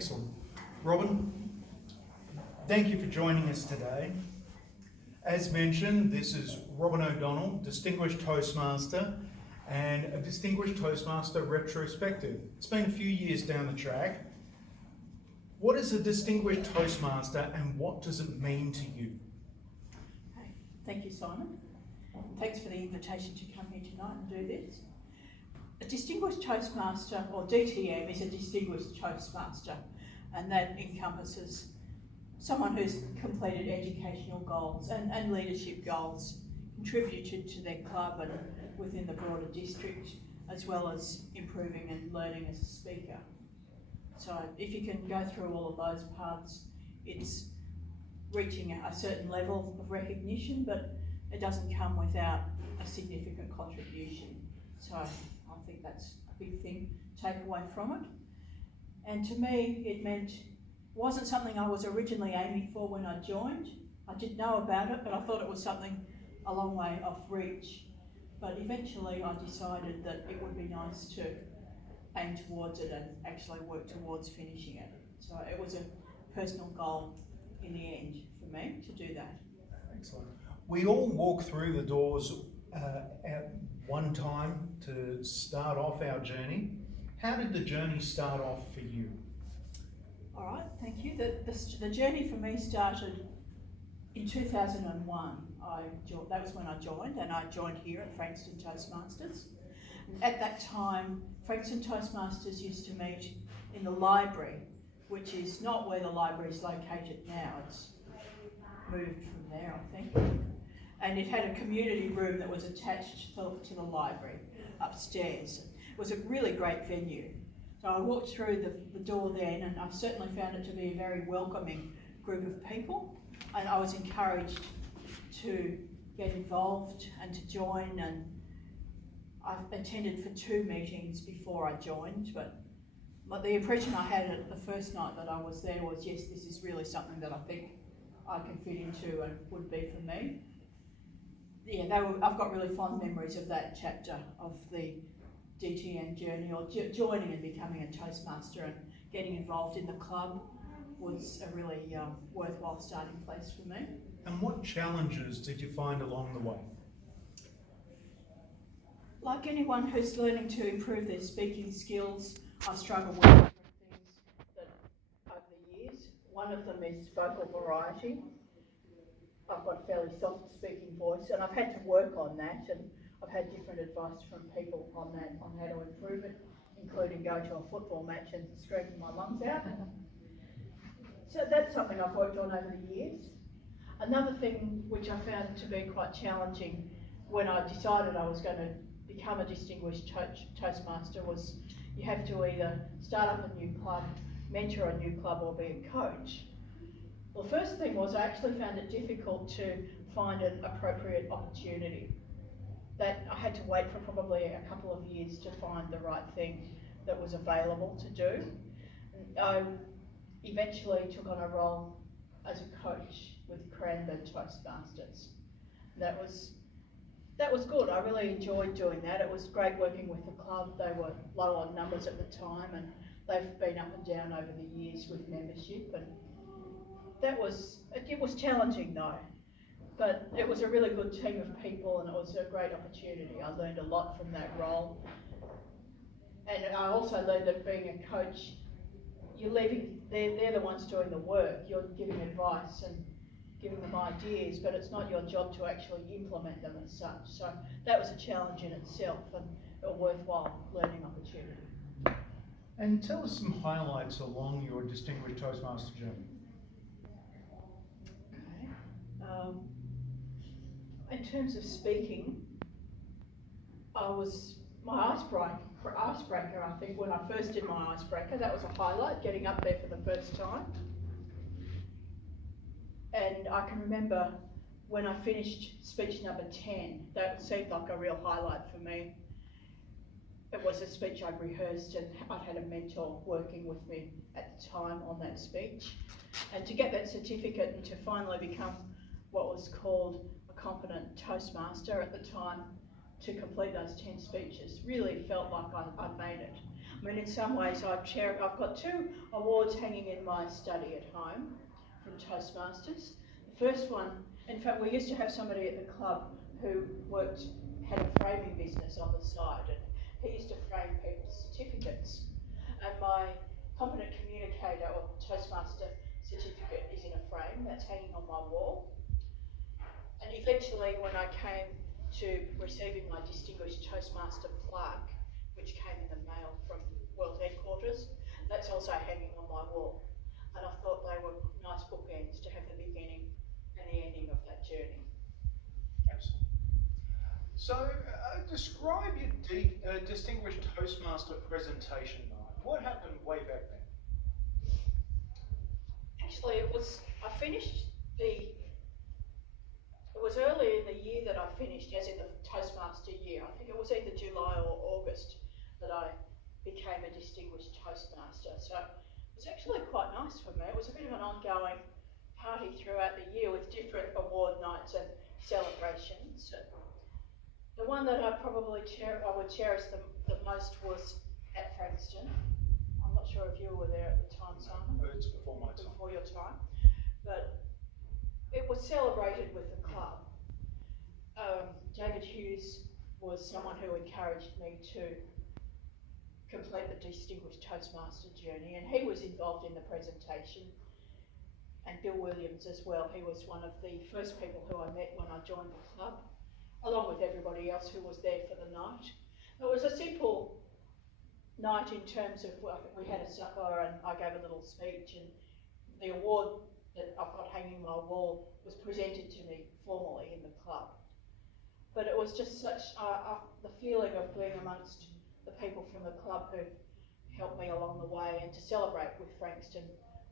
Excellent. Robyn, thank you for joining us today. As mentioned, this is Robyn O'Donnell, Distinguished Toastmaster and a Distinguished Toastmaster Retrospective. It's been a few years down the track. What is a Distinguished Toastmaster and what does it mean to you? Okay. Thank you, Simon. Thanks for the invitation to come here tonight and do this. A Distinguished Toastmaster, or DTM, is a Distinguished Toastmaster, and that encompasses someone who's completed educational goals and leadership goals, contributed to their club and within the broader district, as well as improving and learning as a speaker. So if you can go through all of those parts, it's reaching a certain level of recognition, but it doesn't come without a significant contribution. So I think that's a big thing to take away from it. And to me, it wasn't something I was originally aiming for when I joined. I did know about it, but I thought it was something a long way off reach. But eventually I decided that it would be nice to aim towards it and actually work towards finishing it. So it was a personal goal in the end for me to do that. Excellent. We all walk through the doors at one time to start off our journey. How did the journey start off for you? All right, thank you. The journey for me started in 2001. That was when I joined, and I joined here at Frankston Toastmasters. At that time, Frankston Toastmasters used to meet in the library, which is not where the library is located now. It's moved from there, I think. And it had a community room that was attached to the library upstairs. It was a really great venue. So I walked through the door then, and I certainly found it to be a very welcoming group of people. And I was encouraged to get involved and to join, and I attended for 2 meetings before I joined, but the impression I had at the first night that I was there was, yes, this is really something that I think I can fit into and would be for me. Yeah, I've got really fond memories of that chapter of the DTM journey, or joining and becoming a Toastmaster and getting involved in the club was a really worthwhile starting place for me. And what challenges did you find along the way? Like anyone who's learning to improve their speaking skills, I struggle with different things that over the years. One of them is vocal variety. I've got a fairly soft speaking voice, and I've had to work on that, and I've had different advice from people on that, on how to improve it, including going to a football match and screaming my lungs out. So that's something I've worked on over the years. Another thing which I found to be quite challenging when I decided I was going to become a Distinguished Toastmaster was you have to either start up a new club, mentor a new club, or be a coach. Well, the first thing was I actually found it difficult to find an appropriate opportunity. That I had to wait for probably a couple of years to find the right thing that was available to do. I eventually took on a role as a coach with Cranbourne Toastmasters. That was good. I really enjoyed doing that. It was great working with the club. They were low on numbers at the time, and they've been up and down over the years with membership, and it was challenging though. But it was a really good team of people, and it was a great opportunity. I learned a lot from that role. And I also learned that being a coach, they're the ones doing the work. You're giving advice and giving them ideas, but it's not your job to actually implement them as such. So that was a challenge in itself, and a worthwhile learning opportunity. And tell us some highlights along your Distinguished Toastmaster journey. Okay. In terms of speaking, my icebreaker, I think, when I first did my icebreaker, that was a highlight, getting up there for the first time. And I can remember when I finished speech number 10, that seemed like a real highlight for me. It was a speech I'd rehearsed, and I'd had a mentor working with me at the time on that speech. And to get that certificate and to finally become what was called a competent Toastmaster at the time, to complete those 10 speeches, really felt like I'd made it. I mean, in some ways, I've got 2 awards hanging in my study at home from Toastmasters. The first one, in fact, we used to have somebody at the club who had a framing business on the side, and he used to frame people's certificates. And my competent communicator or Toastmaster certificate is in a frame that's hanging on my wall. And eventually, when I came to receiving my Distinguished Toastmaster plaque, which came in the mail from World Headquarters, that's also hanging on my wall. And I thought they were nice bookends to have the beginning and the ending of that journey. Absolutely. So, describe your Distinguished Toastmaster presentation night. What happened way back then? Actually, it was early in the year that I finished, as in the Toastmaster year. I think it was either July or August that I became a Distinguished Toastmaster. So it was actually quite nice for me. It was a bit of an ongoing party throughout the year with different award nights and celebrations. The one that I would cherish the most was at Frankston. I'm not sure if you were there at the time, Simon. It's before my time. Before your time. But it was celebrated with the club. David Hughes was someone who encouraged me to complete the Distinguished Toastmaster journey, and he was involved in the presentation. And Bill Williams as well. He was one of the first people who I met when I joined the club, along with everybody else who was there for the night. It was a simple night in terms of, we had a supper and I gave a little speech, and the award that I've got hanging on my wall was presented to me formally in the club. But it was just such the feeling of being amongst the people from the club who helped me along the way, and to celebrate with Frankston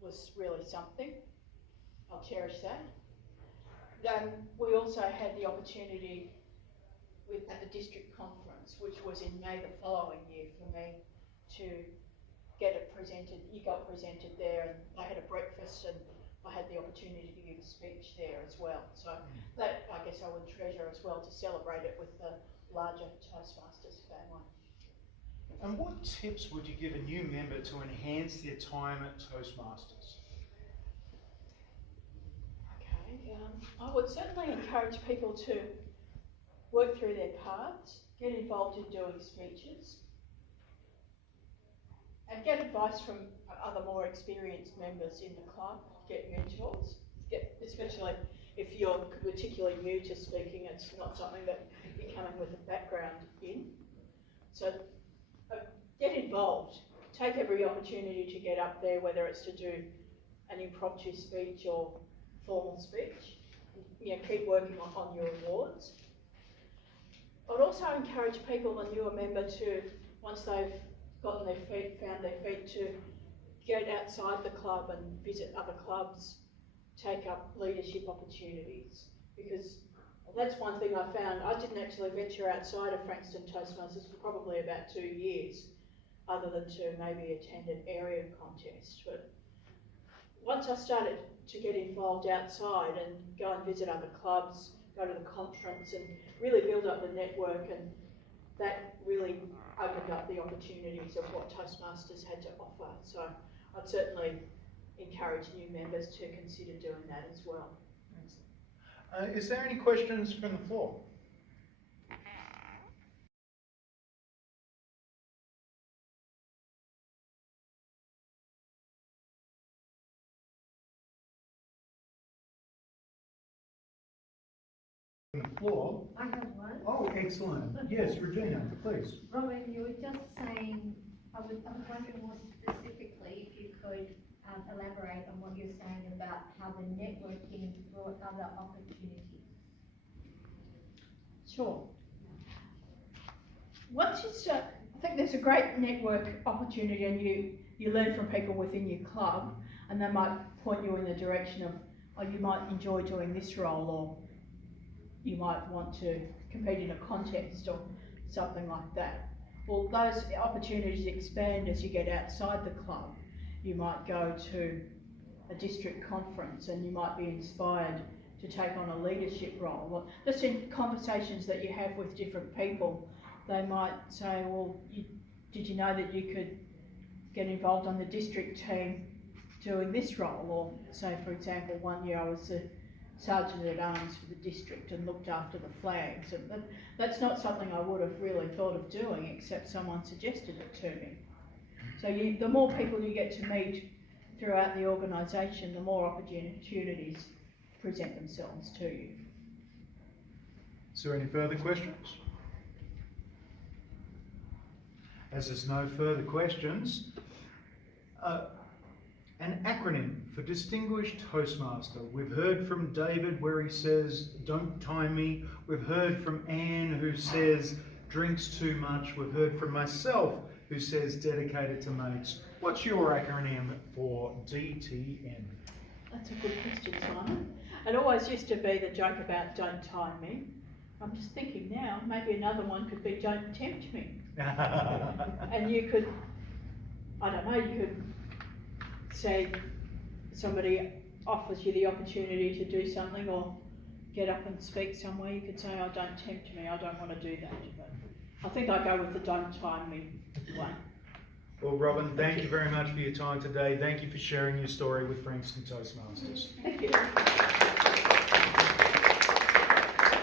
was really something. I'll cherish that. Then we also had the opportunity at the district conference, which was in May the following year, for me to get it presented. You got presented there, and I had a breakfast, and I had the opportunity to give a speech there as well. So that, I guess, I would treasure as well, to celebrate it with the larger Toastmasters family. And what tips would you give a new member to enhance their time at Toastmasters? Okay, I would certainly encourage people to work through their cards, get involved in doing speeches, and get advice from other more experienced members in the club. Get mentors, especially if you're particularly new to speaking. It's not something that you're coming with a background in. So get involved. Take every opportunity to get up there, whether it's to do an impromptu speech or formal speech. Keep working on your awards. I'd also encourage people, a newer member, to, once they've found their feet, to get outside the club and visit other clubs, take up leadership opportunities. Because that's one thing I found. I didn't actually venture outside of Frankston Toastmasters for probably about 2 years, other than to maybe attend an area contest. But once I started to get involved outside and go and visit other clubs, go to the conference and really build up the network, and that really opened up the opportunities of what Toastmasters had to offer. So I'd certainly encourage new members to consider doing that as well. Is there any questions from the floor? From the floor? I have one. Oh, excellent. Yes, Regina, please. Robyn, you were just saying, I was wondering more specifically if you could elaborate on what you're saying about how the networking brought other opportunities. Sure. Once you start, I think there's a great network opportunity, and you learn from people within your club, and they might point you in the direction of, oh, you might enjoy doing this role, or you might want to compete in a contest or something like that. Well, those opportunities expand as you get outside the club. You might go to a district conference and you might be inspired to take on a leadership role. Well, just in conversations that you have with different people, they might say, well, you did you know that you could get involved on the district team doing this role? Or say, for example, one year I was the Sergeant at Arms for the district and looked after the flags. And that's not something I would have really thought of doing, except someone suggested it to me. So the more people you get to meet throughout the organisation, the more opportunities present themselves to you. Is there any further questions? As there's no further questions, an acronym for Distinguished Toastmaster. We've heard from David where he says, don't time me. We've heard from Anne who says, drinks too much. We've heard from myself who says, dedicated to mates. What's your acronym for DTM? That's a good question, Simon. It always used to be the joke about don't time me. I'm just thinking now, maybe another one could be don't tempt me. And you could, I don't know, you could say somebody offers you the opportunity to do something or get up and speak somewhere, you could say, oh, don't tempt me, I don't want to do that. But I think I go with the don't time me one. Well, Robyn, thank you very much for your time today. Thank you for sharing your story with Frankston Toastmasters. Thank you.